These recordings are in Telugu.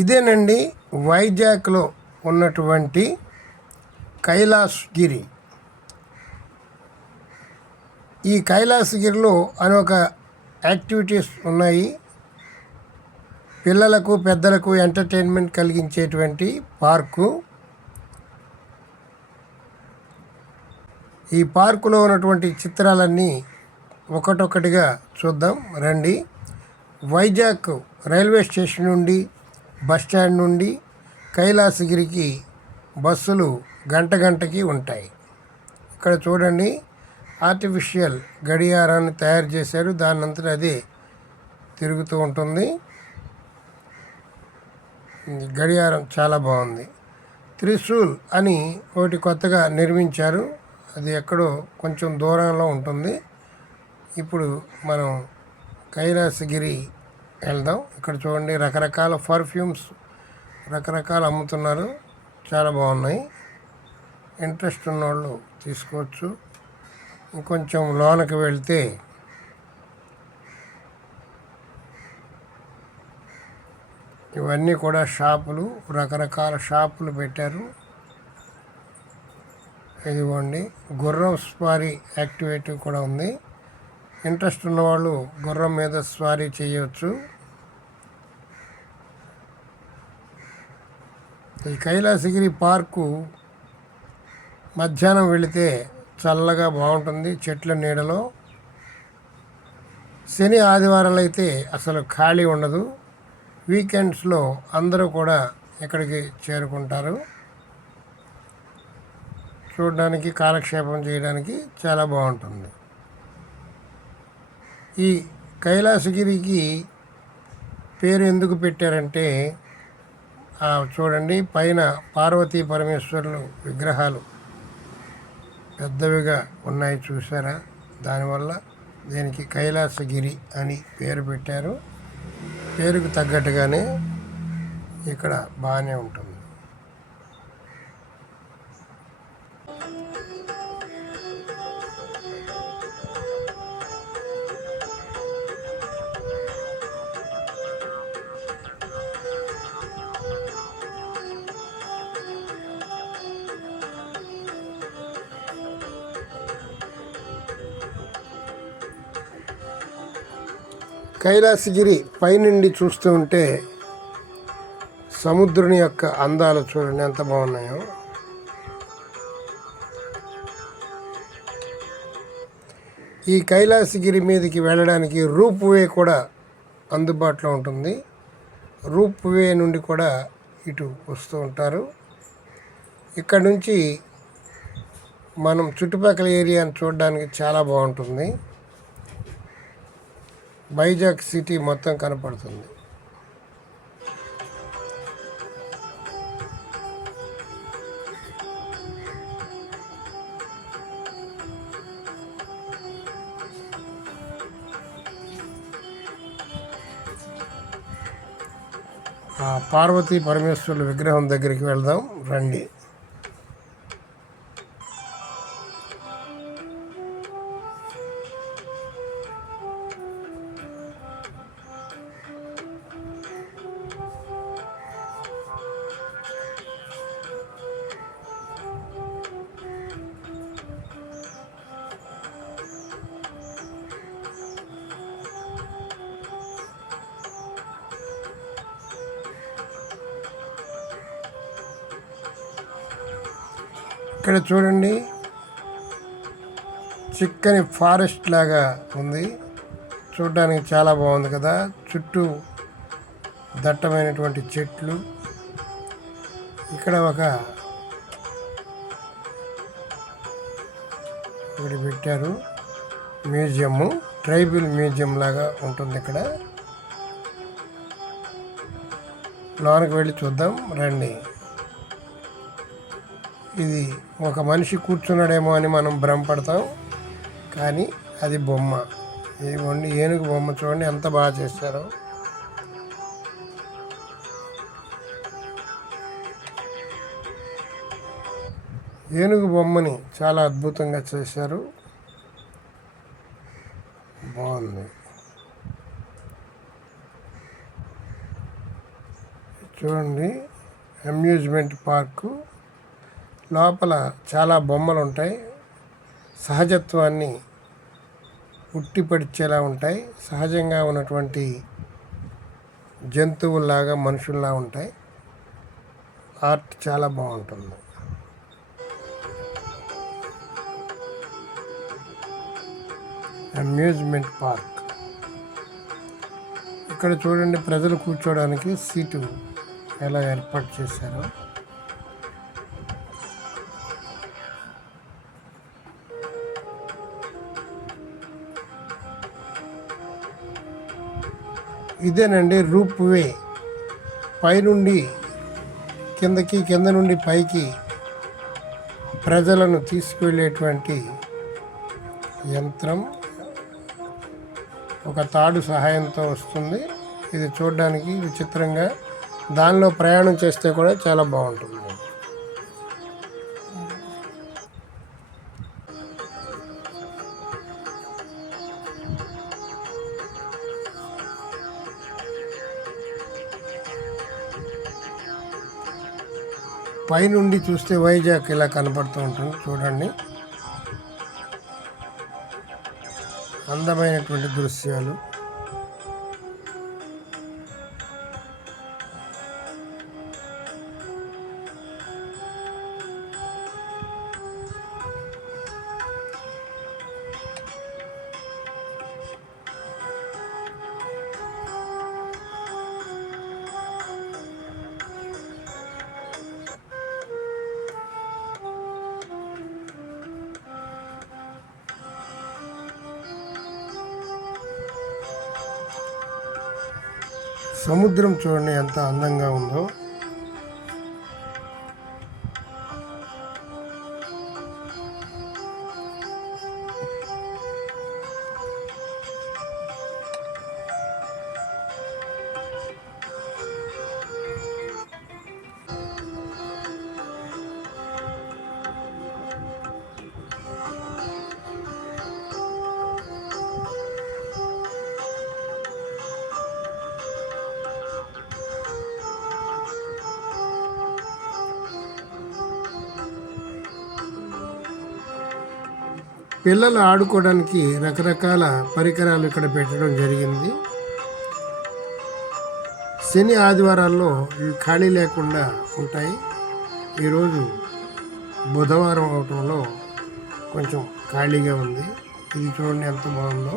ఇదేనండి వైజాగ్లో ఉన్నటువంటి కైలాసగిరి. ఈ కైలాసగిరిలో అనేక యాక్టివిటీస్ ఉన్నాయి. పిల్లలకు పెద్దలకు ఎంటర్టైన్మెంట్ కలిగించేటువంటి పార్కు. ఈ పార్కులో ఉన్నటువంటి చిత్రాలన్నీ ఒకటొకటిగా చూద్దాం రండి. వైజాగ్ రైల్వే స్టేషన్ నుండి బస్టాండ్ నుండి కైలాసగిరికి బస్సులు గంటకి ఉంటాయి. ఇక్కడ చూడండి, ఆర్టిఫిషియల్ గడియారాన్ని తయారు చేశారు. దానంతట అదే తిరుగుతూ ఉంటుంది. గడియారం చాలా బాగుంది. త్రిశూల్ అని ఒకటి కొత్తగా నిర్మించారు. అది ఎక్కడో కొంచెం దూరంలో ఉంటుంది. ఇప్పుడు మనం కైలాసగిరి వెళ్దాం. ఇక్కడ చూడండి, రకరకాల పర్ఫ్యూమ్స్ రకరకాలు అమ్ముతున్నారు. చాలా బాగున్నాయి. ఇంట్రెస్ట్ ఉన్నవాళ్ళు తీసుకోవచ్చు. ఇంకొంచెం లోనకి వెళ్తే ఇవన్నీ కూడా షాపులు, రకరకాల షాపులు పెట్టారు. ఇదిగోండి, గుర్రం స్వారీ యాక్టివిటీ కూడా ఉంది. ఇంట్రెస్ట్ ఉన్నవాళ్ళు గుర్రం మీద స్వారీ చేయవచ్చు. ఈ కైలాసగిరి పార్కు మధ్యాహ్నం వెళితే చల్లగా బాగుంటుంది చెట్ల నీడలో. శని ఆదివారాలు అయితే అసలు ఖాళీ ఉండదు. వీకెండ్స్లో అందరూ కూడా ఇక్కడికి చేరుకుంటారు. చూడడానికి, కాలక్షేపం చేయడానికి చాలా బాగుంటుంది. ఈ కైలాసగిరికి పేరు ఎందుకు పెట్టారంటే, చూడండి, పైన పార్వతీ పరమేశ్వరులు విగ్రహాలు పెద్దవిగా ఉన్నాయి, చూసారా? దానివల్ల దీనికి కైలాసగిరి అని పేరు పెట్టారు. పేరుకు తగ్గట్టుగానే ఇక్కడ బాగానే ఉంటుంది. కైలాసగిరి పైనుండి చూస్తూ ఉంటే సముద్రుని యొక్క అందాలు చూడండి ఎంత బాగున్నాయో. ఈ కైలాసగిరి మీదకి వెళ్ళడానికి రూప్ వే కూడా అందుబాటులో ఉంటుంది. రూప్ వే నుండి కూడా ఇటు వస్తూ ఉంటారు. ఇక్కడ నుంచి మనం చుట్టుపక్కల ఏరియాని చూడడానికి చాలా బాగుంటుంది. వైజాగ్ సిటీ మొత్తం కనపడుతుంది. పార్వతీ పరమేశ్వరుల విగ్రహం దగ్గరికి వెళ్దాం రండి. ఇక్కడ చూడండి, చిక్కని ఫారెస్ట్ లాగా ఉంది. చూడడానికి చాలా బాగుంది కదా. చుట్టూ దట్టమైనటువంటి చెట్లు. ఇక్కడ ఒకటి పెట్టారు మ్యూజియము, ట్రైబల్ మ్యూజియం లాగా ఉంటుంది. ఇక్కడ లోనికి వెళ్ళి చూద్దాం రండి. ఇది ఒక మనిషి కూర్చున్నాడేమో అని మనం భ్రమపడతాం, కానీ అది బొమ్మ. ఇదిగోండి, ఏనుగు బొమ్మ చూడండి ఎంత బాగా చేశారో. ఏనుగు బొమ్మని చాలా అద్భుతంగా చేశారు. బాగుంది. చూడండి, అమ్యూజ్మెంట్ పార్కు లోపల చాలా బొమ్మలు ఉంటాయి. సహజత్వాన్ని ఉట్టిపడిచేలా ఉంటాయి. సహజంగా ఉన్నటువంటి జంతువుల్లాగా మనుషుల్లా ఉంటాయి. ఆర్ట్ చాలా బాగుంటుంది. Amusement park. ఇక్కడ చూడండి, ప్రజలు కూర్చోవడానికి సీటు ఎలా ఏర్పాటు చేశారో. ఇదేనండి రూప్ వే. పైనుండి కిందకి, కింద నుండి పైకి ప్రజలను తీసుకువెళ్ళేటువంటి యంత్రం. ఒక తాడు సహాయంతో వస్తుంది. ఇది చూడడానికి విచిత్రంగా, దానిలో ప్రయాణం చేస్తే కూడా చాలా బాగుంటుంది. పైనుండి చూస్తే వైజాగ్ ఇలా కనపడుతూ ఉంటుంది. చూడండి, అందమైనటువంటి దృశ్యాలు. సముద్రం చూడండి ఎంత అందంగా ఉందో. పిల్లలు ఆడుకోవడానికి రకరకాల పరికరాలు ఇక్కడ పెట్టడం జరిగింది. శని ఆదివారాల్లో ఇవి ఖాళీ లేకుండా ఉంటాయి. ఈరోజు బుధవారం అవటంలో కొంచెం ఖాళీగా ఉంది. ఇది చూడండి ఎంత బాగుందో.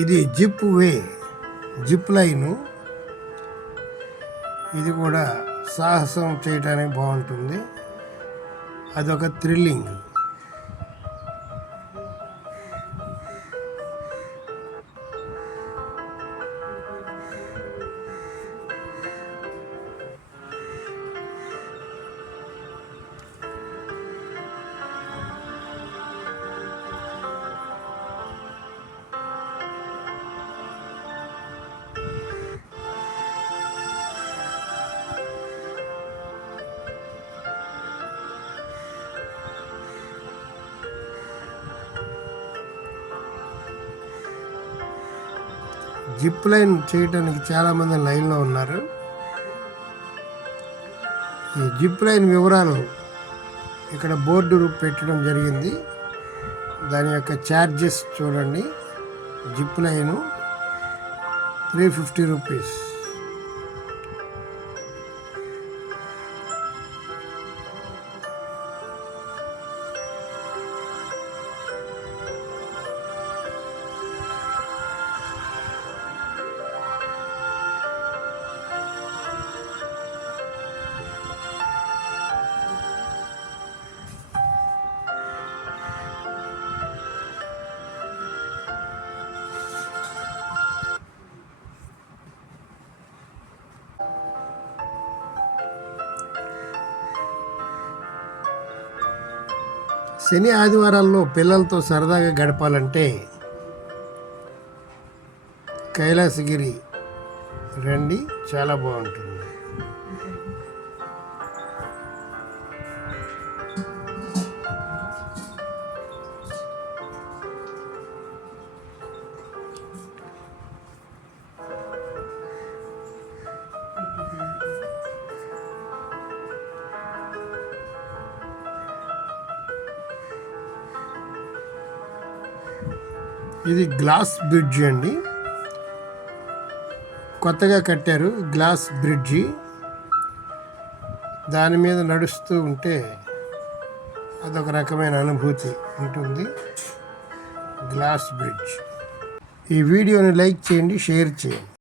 ఇది జిప్ వే, జిప్ లైను. ఇది కూడా సాహసం చేయడానికి బాగుంటుంది. అదొక థ్రిల్లింగ్. జిప్ లైన్ చేయడానికి చాలామంది లైన్లో ఉన్నారు. ఈ జిప్ లైన్ వివరాలు ఇక్కడ బోర్డు పెట్టడం జరిగింది. దాని యొక్క ఛార్జెస్ చూడండి. Zip line 350 rupees. శని ఆదివారాల్లో పిల్లలతో సరదాగా గడపాలంటే కైలాసగిరి రండి, చాలా బాగుంటుంది. ఇది గ్లాస్ బ్రిడ్జి అండి, కొత్తగా కట్టారు గ్లాస్ బ్రిడ్జి. దాని మీద నడుస్తూ ఉంటే అదొక రకమైన అనుభూతి ఉంటుంది. Glass bridge. ఈ వీడియోని లైక్ చేయండి, షేర్ చేయండి.